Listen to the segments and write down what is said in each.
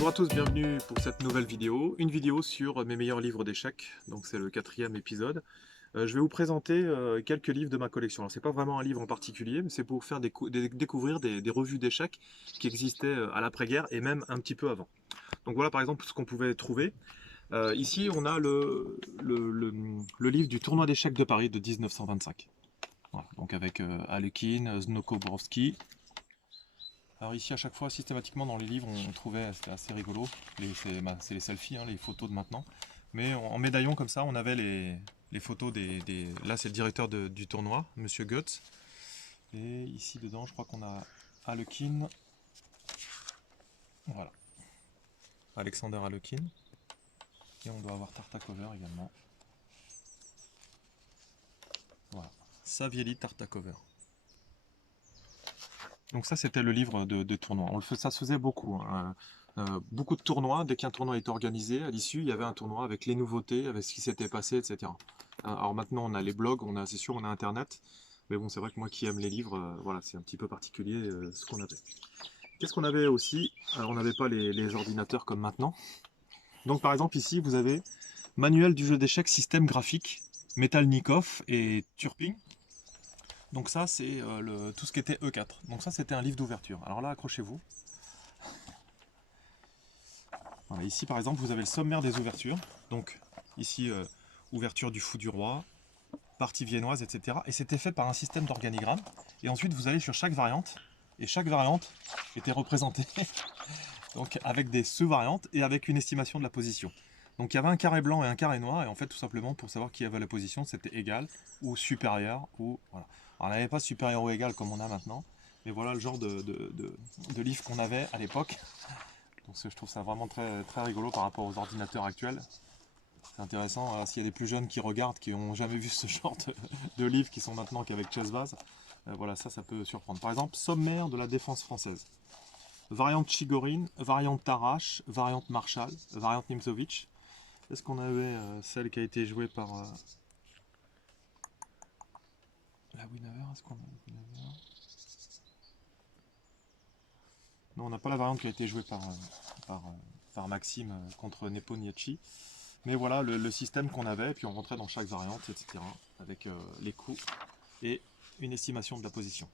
Bonjour à tous, bienvenue pour cette nouvelle vidéo. Une vidéo sur mes meilleurs livres d'échecs, donc c'est le 4e épisode. Je vais vous présenter quelques livres de ma collection. Alors c'est pas vraiment un livre en particulier, mais c'est pour faire découvrir des revues d'échecs qui existaient à l'après-guerre et même un petit peu avant. Donc voilà par exemple ce qu'on pouvait trouver. Ici on a le livre du tournoi d'échecs de Paris de 1925. Voilà, donc avec Alekhine, Znoko-Borowski. Alors ici à chaque fois systématiquement dans les livres on trouvait, c'était assez rigolo, c'est les selfies, hein, les photos de maintenant. Mais en médaillon comme ça on avait les photos Là c'est le directeur du tournoi, Monsieur Goetz. Et ici dedans je crois qu'on a Alekhine. Voilà, Alexander Alekhine. Et on doit avoir Tartakover également. Voilà, Savielly Tartakover. Donc ça c'était le livre de tournoi. Ça se faisait beaucoup, hein. Beaucoup de tournois, dès qu'un tournoi était organisé, à l'issue il y avait un tournoi avec les nouveautés, avec ce qui s'était passé, etc. Alors maintenant on a les blogs, c'est sûr on a internet, mais bon c'est vrai que moi qui aime les livres, voilà c'est un petit peu particulier ce qu'on avait. Qu'est-ce qu'on avait aussi? Alors on n'avait pas les ordinateurs comme maintenant. Donc par exemple ici vous avez Manuel du jeu d'échecs système graphique, Metalnikov et Turpin. Donc ça c'est tout ce qui était E4. Donc ça c'était un livre d'ouverture. Alors là accrochez-vous. Voilà, ici par exemple vous avez le sommaire des ouvertures. Donc ici ouverture du fou du roi, partie viennoise, etc. Et c'était fait par un système d'organigramme. Et ensuite vous allez sur chaque variante. Et chaque variante était représentée donc avec des sous-variantes et avec une estimation de la position. Donc il y avait un carré blanc et un carré noir. Et en fait tout simplement pour savoir qui avait la position c'était égal ou supérieur. Ou, voilà. Alors, on n'avait pas supérieur ou égal comme on a maintenant. Mais voilà le genre de livre qu'on avait à l'époque. Donc je trouve ça vraiment très, très rigolo par rapport aux ordinateurs actuels. C'est intéressant, s'il y a des plus jeunes qui regardent, qui n'ont jamais vu ce genre de livres qui sont maintenant qu'avec Chessbase, voilà, ça peut surprendre. Par exemple, sommaire de la défense française. Variante Chigorin, variante Tarrasch, variante Marshall, variante Nimzovich. Est-ce qu'on avait celle qui a été jouée par la Winawer? Est-ce qu'on a la Winawer? Non, on n'a pas la variante qui a été jouée par, par Maxime contre Nepomniachtchi. Mais voilà le système qu'on avait, et puis on rentrait dans chaque variante, etc. Avec les coups et une estimation de la position.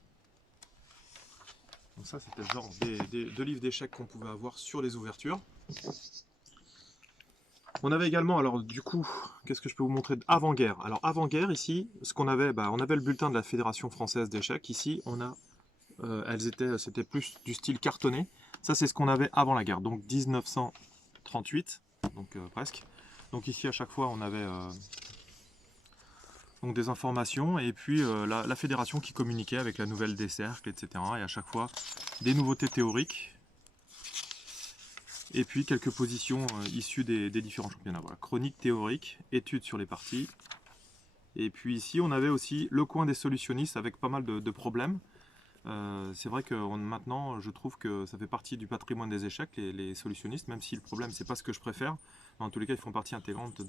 Donc ça c'était le genre de livres d'échecs qu'on pouvait avoir sur les ouvertures. On avait également, alors du coup, qu'est-ce que je peux vous montrer avant-guerre? Alors avant-guerre ici, ce qu'on avait, on avait le bulletin de la Fédération Française d'Échecs. Ici on a, c'était plus du style cartonné. Ça c'est ce qu'on avait avant la guerre, donc 1938, donc presque. Donc ici à chaque fois on avait donc des informations et puis la fédération qui communiquait avec la nouvelle des cercles, etc. Et à chaque fois des nouveautés théoriques et puis quelques positions issues des différents championnats. Voilà. Chronique théorique, études sur les parties. Et puis ici on avait aussi le coin des solutionnistes avec pas mal de problèmes. C'est vrai que maintenant, je trouve que ça fait partie du patrimoine des échecs, les solutionnistes, même si le problème, c'est pas ce que je préfère. En tous les cas, ils font partie intégrante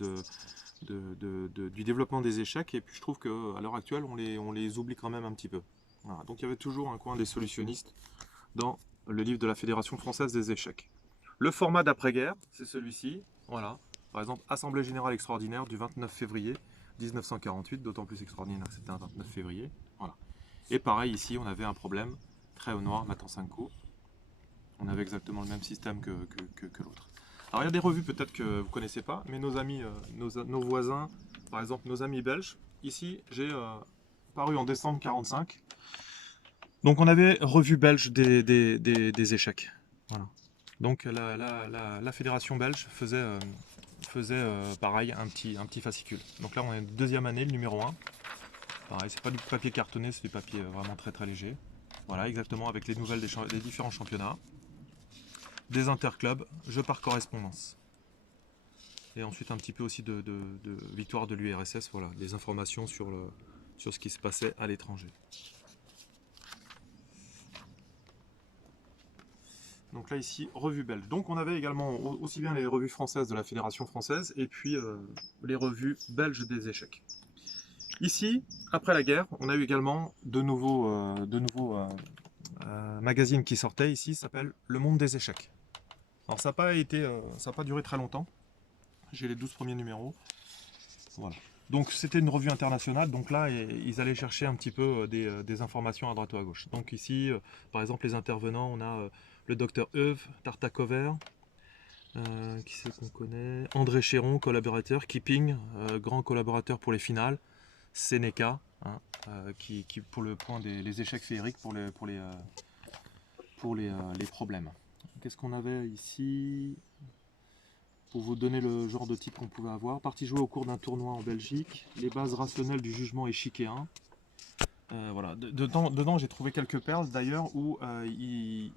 du développement des échecs, et puis je trouve qu'à l'heure actuelle, on les oublie quand même un petit peu. Voilà. Donc il y avait toujours un coin des solutionnistes dans le livre de la Fédération française des échecs. Le format d'après-guerre, c'est celui-ci. Voilà. Par exemple, Assemblée générale extraordinaire du 29 février 1948, d'autant plus extraordinaire que c'était un 29 février. Voilà. Et pareil, ici, on avait un problème, très au noir, mat en 5 coups. On avait exactement le même système que l'autre. Alors, il y a des revues peut-être que vous ne connaissez pas, mais nos amis, nos voisins, par exemple nos amis belges, ici, j'ai paru en décembre 45. Donc, on avait revue belge des échecs. Voilà. Donc, la fédération belge faisait pareil, un petit fascicule. Donc là, on est deuxième année, le numéro 1. Pareil, c'est pas du papier cartonné, c'est du papier vraiment très très léger. Voilà, exactement, avec les nouvelles des différents championnats, des interclubs, jeux par correspondance. Et ensuite un petit peu aussi de victoire de l'URSS, voilà, des informations sur ce qui se passait à l'étranger. Donc là ici, revue belge. Donc on avait également aussi bien les revues françaises de la Fédération française et puis les revues belges des échecs. Ici, après la guerre, on a eu également de nouveaux magazines qui sortaient ici, s'appelle Le Monde des échecs. Alors ça n'a pas été, ça n'a pas duré très longtemps. J'ai les 12 premiers numéros. Voilà. Donc c'était une revue internationale, donc là ils allaient chercher un petit peu des informations à droite ou à gauche. Donc ici, par exemple les intervenants, on a le docteur Euve Tartacover, qui c'est qu'on connaît, André Chéron, collaborateur, Keeping, grand collaborateur pour les finales, Seneca, hein, qui pour le point des les échecs féeriques, les problèmes. Qu'est-ce qu'on avait ici? Pour vous donner le genre de type qu'on pouvait avoir. Partie jouée au cours d'un tournoi en Belgique. Les bases rationnelles du jugement échiquéen. Voilà. Dedans, j'ai trouvé quelques perles d'ailleurs où ils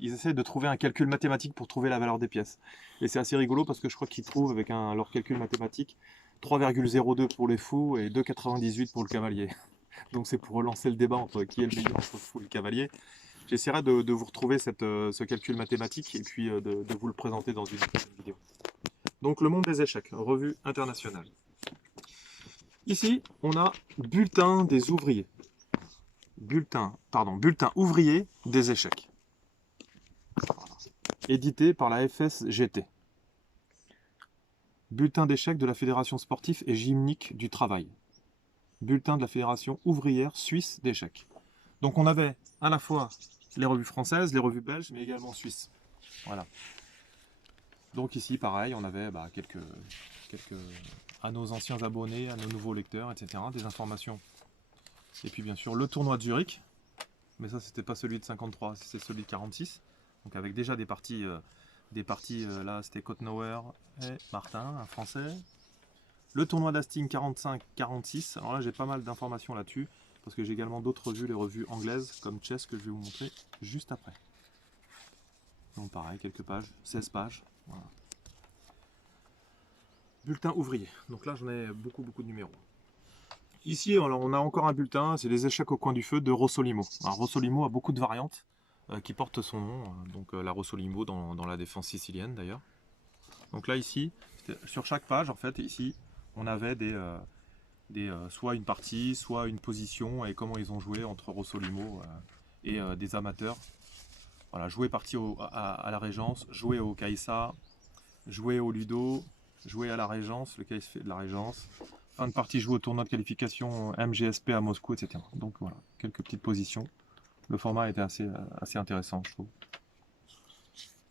essaient de trouver un calcul mathématique pour trouver la valeur des pièces. Et c'est assez rigolo parce que je crois qu'ils trouvent avec leur calcul mathématique 3,02 pour les fous et 2,98 pour le cavalier. Donc c'est pour relancer le débat entre qui est le meilleur entre le fou et le cavalier. J'essaierai de vous retrouver ce calcul mathématique et puis de vous le présenter dans une prochaine vidéo. Donc le monde des échecs, revue internationale. Ici, on a bulletin des ouvriers. Bulletin ouvrier des échecs. Voilà. Édité par la FSGT. Bulletin d'échecs de la Fédération sportive et gymnique du travail. Bulletin de la Fédération ouvrière suisse d'échecs. Donc on avait à la fois les revues françaises, les revues belges, mais également suisses. Voilà. Donc ici, pareil, on avait quelques à nos anciens abonnés, à nos nouveaux lecteurs, etc. Des informations. Et puis bien sûr le tournoi de Zurich. Mais ça, c'était pas celui de 53, c'est celui de 46. Donc avec déjà des parties là, c'était Kotnauer et Martin, un Français. Le tournoi d'Hastings 45-46. Alors là, j'ai pas mal d'informations là-dessus. Parce que j'ai également d'autres revues, les revues anglaises, comme Chess, que je vais vous montrer juste après. Donc pareil, quelques pages, 16 pages. Voilà. Bulletin ouvrier. Donc là, j'en ai beaucoup de numéros. Ici, alors, on a encore un bulletin, c'est les échecs au coin du feu de Rossolimo. Alors, Rossolimo a beaucoup de variantes qui portent son nom. Donc la Rossolimo dans la défense sicilienne d'ailleurs. Donc là, ici, sur chaque page, en fait, ici, on avait soit une partie, soit une position et comment ils ont joué entre Rossolimo et des amateurs. Voilà, jouer partie à la Régence, jouer au Caïssa, jouer au Ludo, jouer à la Régence, le Caïssa de la Régence, fin de partie jouer au tournoi de qualification MGSP à Moscou, etc. Donc voilà, quelques petites positions. Le format était assez intéressant, je trouve.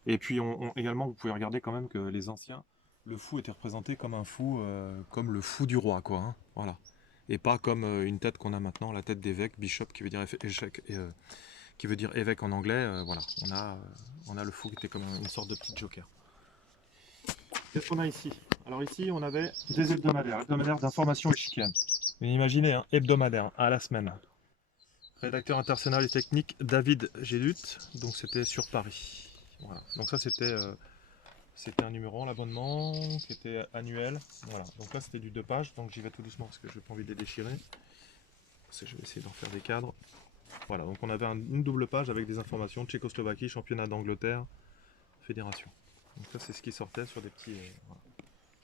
Et puis également, vous pouvez regarder quand même que les anciens, le fou était représenté comme un fou, comme le fou du roi, quoi. Hein, voilà. Et pas comme une tête qu'on a maintenant, la tête d'évêque, bishop, qui veut dire échec, qui veut dire évêque en anglais. Voilà, on a le fou qui était comme une sorte de petit joker. Qu'est-ce qu'on a ici? Alors ici, on avait des hebdomadaires d'information échiquienne. Imaginez, hein, hebdomadaire, à la semaine. Rédacteur international et technique David Gélut, donc c'était sur Paris. Voilà. Donc ça c'était un numéro, l'abonnement qui était annuel. Voilà. Donc là c'était du 2 pages, donc j'y vais tout doucement parce que je n'ai pas envie de les déchirer. Je vais essayer d'en faire des cadres. Voilà, donc on avait une double page avec des informations, Tchécoslovaquie, championnat d'Angleterre, fédération. Donc ça c'est ce qui sortait sur des petits... voilà.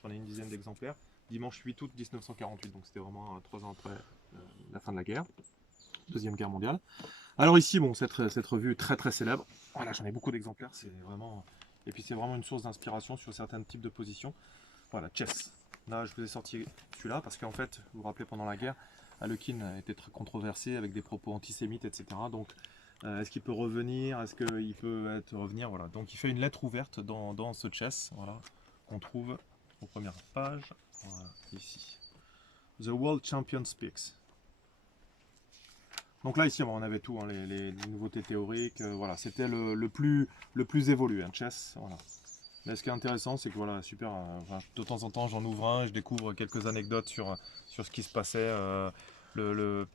J'en ai une dizaine d'exemplaires. Dimanche 8 août 1948, donc c'était vraiment 3 ans après la fin de la guerre. Deuxième guerre mondiale. Alors ici, bon, cette revue très célèbre. Voilà, j'en ai beaucoup d'exemplaires, c'est vraiment... Et puis c'est vraiment une source d'inspiration sur certains types de positions. Voilà, Chess. Là, je vous ai sorti celui-là parce qu'en fait, vous vous rappelez, pendant la guerre, Alekhine a été très controversé avec des propos antisémites, etc. Donc, est-ce qu'il peut revenir? Est-ce qu'il peut revenir? Voilà. Donc, il fait une lettre ouverte dans ce Chess, voilà, qu'on trouve aux premières pages. Voilà, ici. The World Champion Speaks. Donc là, ici, on avait tout, hein, les nouveautés théoriques. Voilà, c'était le plus évolué, hein, Chess. Voilà. Mais ce qui est intéressant, c'est que voilà, super. Enfin, de temps en temps, j'en ouvre un et je découvre quelques anecdotes sur ce qui se passait. De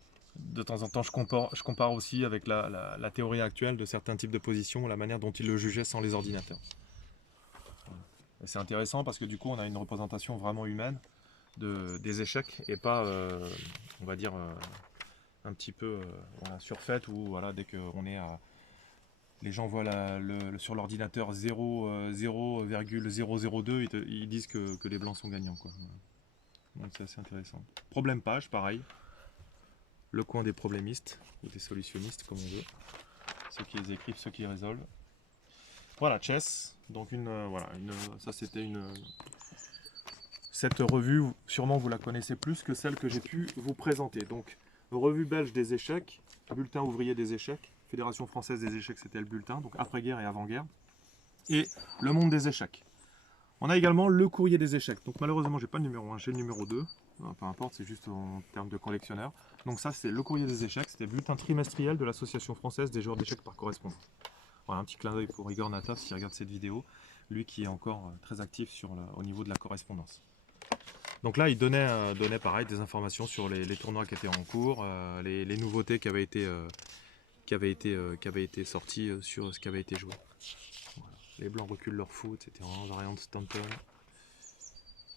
temps en temps, je compare aussi avec la théorie actuelle de certains types de positions, la manière dont ils le jugeaient sans les ordinateurs. Voilà. Et c'est intéressant parce que du coup, on a une représentation vraiment humaine des échecs et pas, on va dire, un petit peu voilà, surfaite où voilà, dès qu'on est à... Les gens voient sur l'ordinateur 0,002, ils disent que les blancs sont gagnants, quoi. Voilà. Donc c'est assez intéressant. Problème page, pareil. Le coin des problémistes, ou des solutionnistes, comme on veut. Ceux qui les écrivent, ceux qui les résolvent. Voilà, Chess. Donc ça c'était cette revue, sûrement vous la connaissez plus que celle que j'ai pu vous présenter. Donc, revue belge des échecs, bulletin ouvrier des échecs, Fédération française des échecs, c'était le bulletin, donc après-guerre et avant-guerre, et le monde des échecs. On a également le courrier des échecs. Donc malheureusement, j'ai pas le numéro 1, j'ai le numéro 2. Peu importe, c'est juste en termes de collectionneur. Donc ça, c'est le courrier des échecs. C'était le bulletin trimestriel de l'Association française des joueurs d'échecs par correspondance. Voilà, un petit clin d'œil pour Igor Nataf s'il regarde cette vidéo. Lui qui est encore très actif au niveau de la correspondance. Donc là, il donnait pareil des informations sur les tournois qui étaient en cours, les nouveautés qui avaient été sorties sur ce qui avait été joué. Voilà. Les blancs reculent leur fou, etc. Variante Stanton.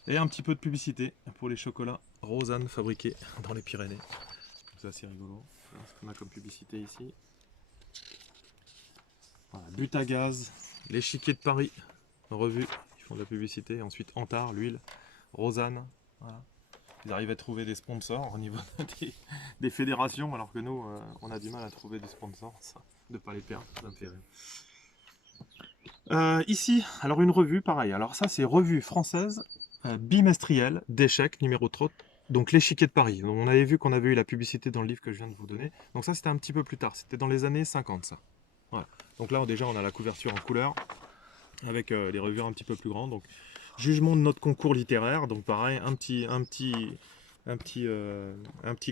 Et un petit peu de publicité pour les chocolats Rosanne fabriqués dans les Pyrénées. C'est assez rigolo. Voilà ce qu'on a comme publicité ici. Voilà, but à gaz, l'échiquier de Paris, revue, ils font de la publicité. Ensuite, Antar, l'huile, Rosanne. Voilà. Ils arrivent à trouver des sponsors au niveau des fédérations, alors que nous, on a du mal à trouver des sponsors, ça, de ne pas les perdre, ça me fait rire. Ici, alors une revue, pareil. Alors ça, c'est revue française bimestrielle d'échecs, numéro 3, donc l'échiquier de Paris. Donc, on avait vu qu'on avait eu la publicité dans le livre que je viens de vous donner. Donc ça, c'était un petit peu plus tard, c'était dans les années 50, ça. Voilà. Donc là, déjà, on a la couverture en couleur, avec les revues un petit peu plus grandes. Donc, jugement de notre concours littéraire, donc pareil, un petit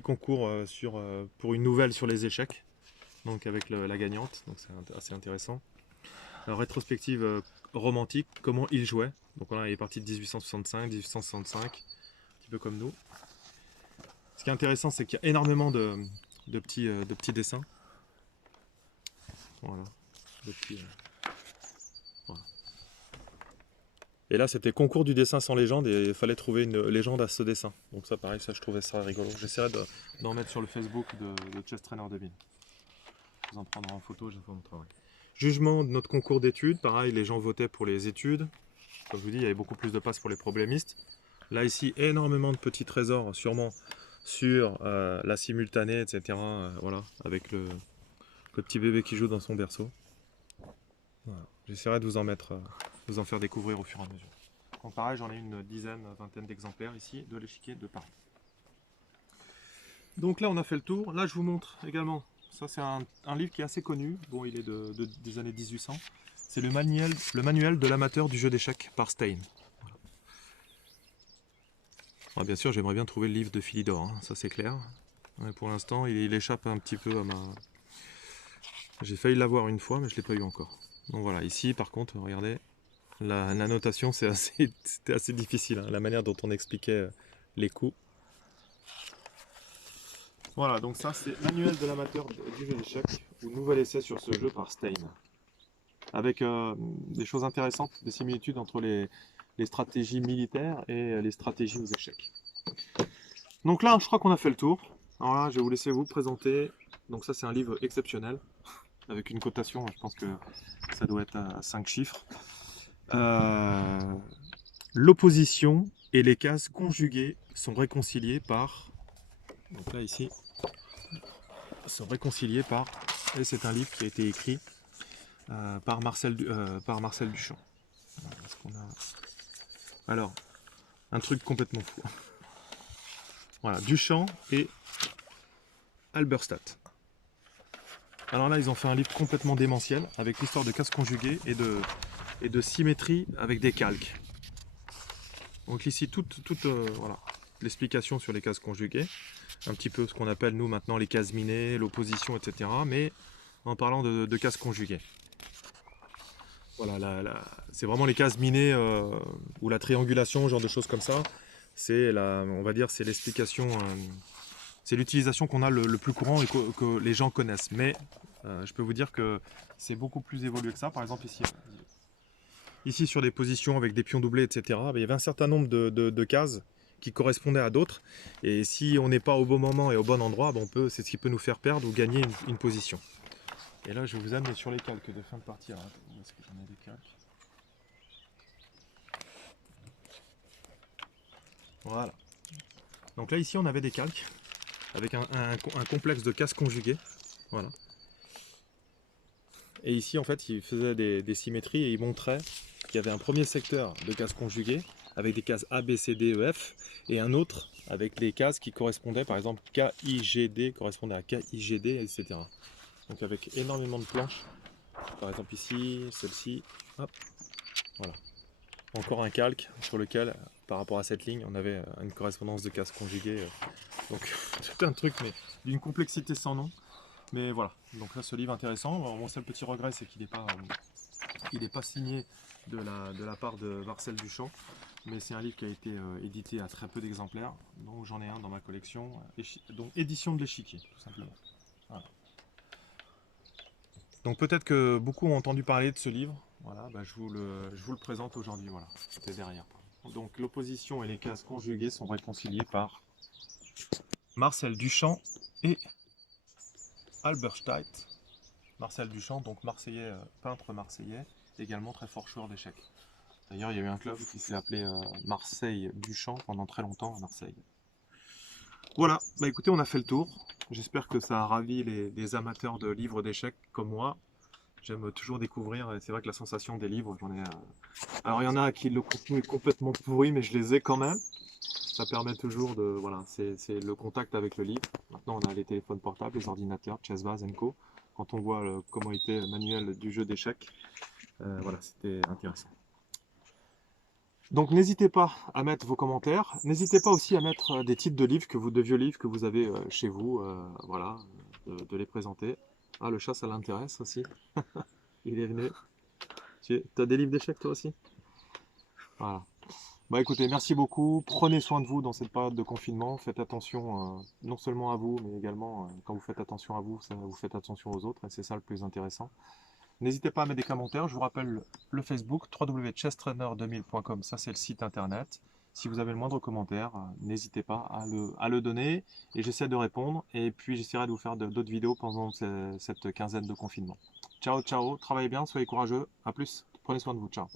concours pour une nouvelle sur les échecs, donc avec la gagnante, donc c'est assez intéressant. Alors, rétrospective romantique, comment il jouait. Donc voilà, il est parti de 1865, 1865, un petit peu comme nous. Ce qui est intéressant, c'est qu'il y a énormément de petits dessins. Voilà, voilà. Et là, c'était concours du dessin sans légende et il fallait trouver une légende à ce dessin. Donc ça, pareil, ça, je trouvais ça rigolo. J'essaierai d'en mettre sur le Facebook de Chess Trainer 2000. Je vous en prendrai en photo, j'ai fait mon travail. Jugement de notre concours d'études. Pareil, les gens votaient pour les études. Comme je vous dis, il y avait beaucoup plus de places pour les problémistes. Là, ici, énormément de petits trésors, sûrement sur la simultanée, etc. Voilà, avec le petit bébé qui joue dans son berceau. Voilà. J'essaierai de vous en faire découvrir au fur et à mesure. Donc pareil, j'en ai une dizaine, vingtaine d'exemplaires ici de l'échiquier de Paris. Donc là, on a fait le tour. Là, je vous montre également. Ça, c'est un livre qui est assez connu. Bon, il est des années 1800. C'est le manuel de l'amateur du jeu d'échecs par Stein. Voilà. Alors, bien sûr, j'aimerais bien trouver le livre de Philidor, hein, ça c'est clair. Ouais, pour l'instant, il échappe un petit peu à ma... J'ai failli l'avoir une fois, mais je ne l'ai pas eu encore. Donc voilà, ici, par contre, regardez, la notation, c'était assez difficile, hein, la manière dont on expliquait les coups. Voilà, donc ça, c'est Manuel de l'amateur du jeu d'échecs, ou nouvel essai sur ce jeu par Stein. Avec des choses intéressantes, des similitudes entre les stratégies militaires et les stratégies aux échecs. Donc là, je crois qu'on a fait le tour. Alors là, je vais vous laisser vous présenter. Donc ça, c'est un livre exceptionnel, avec une cotation, je pense que ça doit être à 5 chiffres. L'opposition et les cases conjuguées sont réconciliées par... Donc là, ici, sont réconciliées par... Et c'est un livre qui a été écrit par Marcel Duchamp. Alors, un truc complètement fou. Voilà, Duchamp et Halberstadt. Alors là, ils ont fait un livre complètement démentiel, avec l'histoire de cases conjuguées et de symétrie avec des calques. Donc ici, toute voilà, l'explication sur les cases conjuguées, un petit peu ce qu'on appelle nous maintenant les cases minées, l'opposition, etc. Mais en parlant de cases conjuguées. Voilà, c'est vraiment les cases minées ou la triangulation, genre de choses comme ça. C'est on va dire, c'est l'explication, c'est l'utilisation qu'on a le plus courant et que les gens connaissent. Mais je peux vous dire que c'est beaucoup plus évolué que ça. Par exemple ici sur des positions avec des pions doublés, etc. Il y avait un certain nombre de cases qui correspondaient à d'autres. Et si on n'est pas au bon moment et au bon endroit, c'est ce qui peut nous faire perdre ou gagner une position. Et là, je vais vous amener sur les calques de fin de partie. Alors, où est-ce que j'en ai des calques? Voilà. Donc là, ici, on avait des calques avec un complexe de cases conjuguées. Voilà. Et ici, en fait, il faisait des symétries et il montrait qu'il y avait un premier secteur de cases conjuguées avec des cases A, B, C, D, E, F et un autre avec les cases qui correspondaient, par exemple, K, I, G, D correspondait à K, I, G, D, etc. Donc avec énormément de planches. Par exemple ici, celle-ci, hop, voilà. Encore un calque sur lequel, par rapport à cette ligne, on avait une correspondance de cases conjuguées. Donc tout un truc, mais d'une complexité sans nom. Mais voilà, donc là ce livre intéressant. Alors, mon seul petit regret, c'est qu'il n'est pas signé de la part de Marcel Duchamp. Mais c'est un livre qui a été édité à très peu d'exemplaires. Donc j'en ai un dans ma collection. Donc édition de l'échiquier, tout simplement. Voilà. Donc peut-être que beaucoup ont entendu parler de ce livre. Voilà, bah, je vous le présente aujourd'hui. Voilà, c'était derrière. Donc l'opposition et les cases conjuguées sont réconciliées par Marcel Duchamp et Halberstadt. Marcel Duchamp, donc marseillais, peintre marseillais, également très fort joueur d'échecs. D'ailleurs, il y a eu un club qui s'est appelé Marseille Duchamp pendant très longtemps à Marseille. Voilà, bah écoutez, on a fait le tour. J'espère que ça a ravi les amateurs de livres d'échecs comme moi. J'aime toujours découvrir, et c'est vrai que la sensation des livres, j'en ai... Alors il y en a qui le contenu est complètement pourri, mais je les ai quand même. Ça permet toujours de... Voilà, c'est le contact avec le livre. Maintenant on a les téléphones portables, les ordinateurs, Chessbase, Co. Quand on voit comment était le manuel du jeu d'échecs, voilà, c'était intéressant. Donc n'hésitez pas à mettre vos commentaires. N'hésitez pas aussi à mettre des titres de livres, de vieux livres que vous avez chez vous, voilà, de les présenter. Ah, le chat, ça l'intéresse aussi. Il est venu. Tu as des livres d'échecs toi aussi? Voilà. Bah écoutez, merci beaucoup. Prenez soin de vous dans cette période de confinement. Faites attention non seulement à vous, mais également quand vous faites attention à vous, vous faites attention aux autres. Et c'est ça le plus intéressant. N'hésitez pas à mettre des commentaires. Je vous rappelle le Facebook, www.chesstrainer2000.com. Ça, c'est le site internet. Si vous avez le moindre commentaire, n'hésitez pas à le donner. Et j'essaie de répondre. Et puis, j'essaierai de vous faire d'autres vidéos pendant cette quinzaine de confinement. Ciao, ciao. Travaillez bien, soyez courageux. À plus. Prenez soin de vous. Ciao.